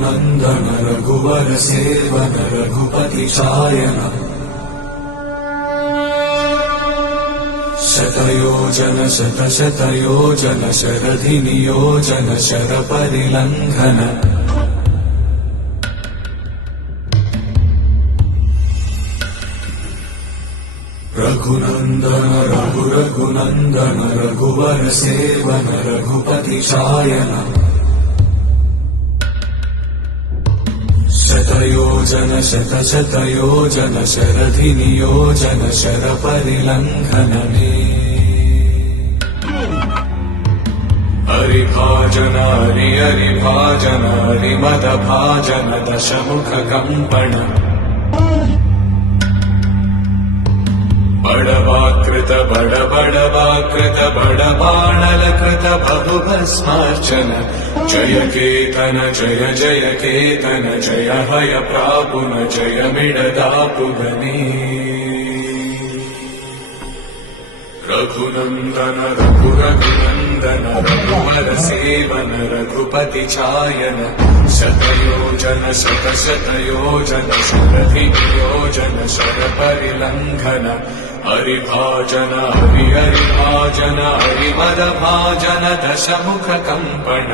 रघुनन्दन रघुवर सेवन रघुपति चायन शतयोजन शतशतयोजन शरधि नियोजन शरपरिलङ्घन रघुनन्दन रघुनन्दन रघुवर सेवन रघुपति चायन शतयोजन शतशतयोजन शरधि नियोजन शरपरिलङ्घन हरिभाजन हरिभाजन हरिमदभाजन दशमुख कम्पण बड़वाकृत बड़बाणलकृत बहुभस्मार्चन जय केतन जय जय केतन जय हय प्रापुन जय मिडदापुगने रघुनन्दन रघुनन्दन रघुवर सेवन रघुपति चायन शतयोजन शतशतयोजन शरधि नियोजन शरपरिलङ्घन हरिभाजन हरिभाजन हरिमदभाजन दशमुख कम्पण